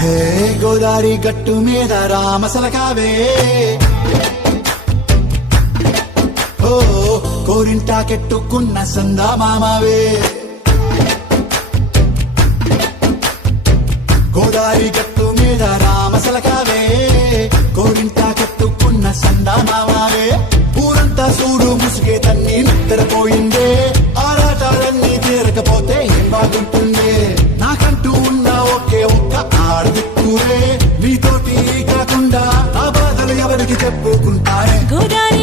హే గోదారి గట్టు మీద రామసలకావే ఓ కోరింటాకెట్టుకున్న సందా మామావే గోదారి గట్టు మీద రామసలకావే కోరింటాకెట్టుకున్న సందా మామావే ఊరంతా సూడు ముసుగే తన్ని నిద్రపోయిందే ఆరాటాలన్నీ తీరకపోతే ఏం బాగుంటుందే నాకంటూ ఉన్న ఒకే ఒక్క ఆడదిక్కువే నీతోటి కాకుండా ఆ బాధలు ఎవరికి చెప్పుకుంటానే గోదారి